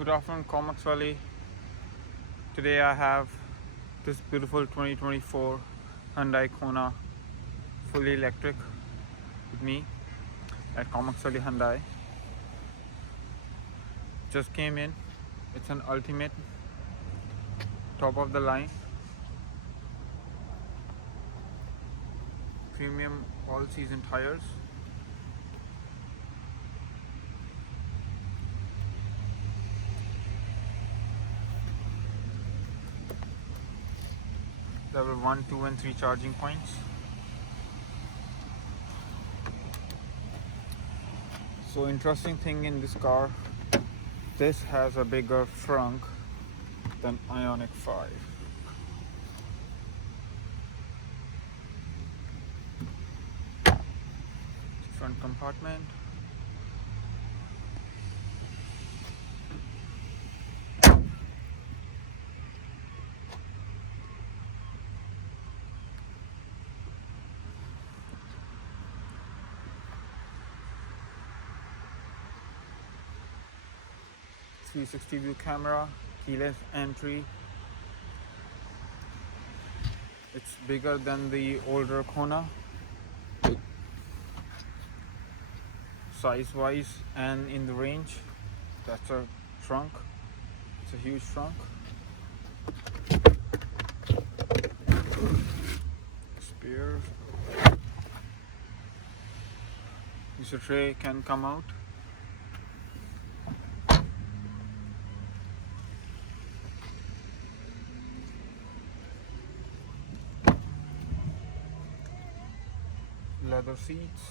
Good afternoon, Comex Valley. Today I have this beautiful 2024 Hyundai Kona fully electric with me at Comex Valley Hyundai. Just came in. It's an ultimate, top of the line, premium all season tires. Level 1, 2 and 3 charging points. So interesting thing in this car, this has a bigger trunk than Ioniq 5. Front compartment. .360 view camera, keyless entry. It's bigger than the older Kona, size wise and in the range. That's a trunk. It's a huge trunk. Spears. This tray can come out. Leather seats.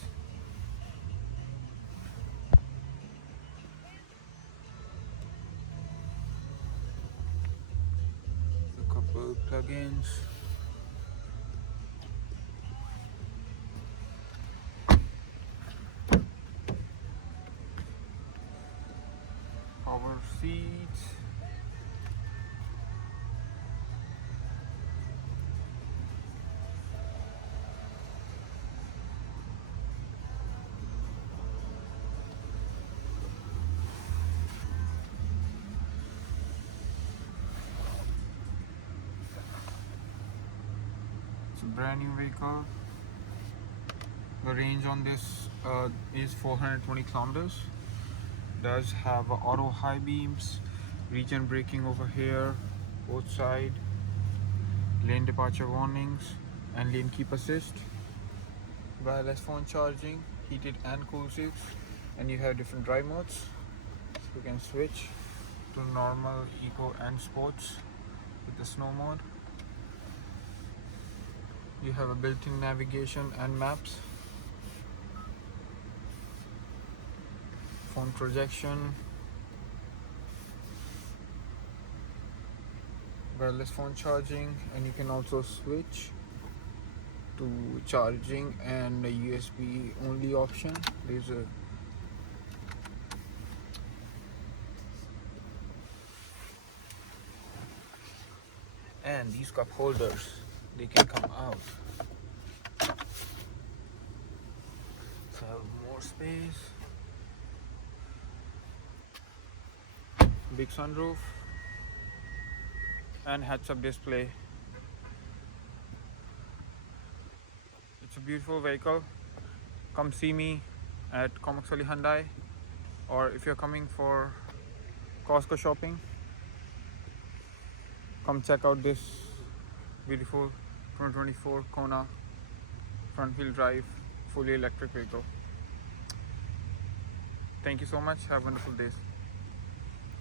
A couple plugins. Power seats. It's a brand new vehicle. The range on this is 420 kilometers. Does have auto high beams, region braking over here, both side, lane departure warnings and lane keep assist, wireless phone charging, heated and cool seats, and you have different drive modes. So you can switch to normal, eco and sports with the snow mode. You have a built-in navigation and maps, phone projection, wireless phone charging, and you can also switch to charging and a USB only option. There's a and these cup holders, they can come out. So more space, big sunroof and heads-up display. It's a beautiful vehicle. Come see me at Comex Valley Hyundai, or if you're coming for Costco shopping, come check out this beautiful 2024 Kona front wheel drive fully electric vehicle. Thank you so much. Have wonderful days.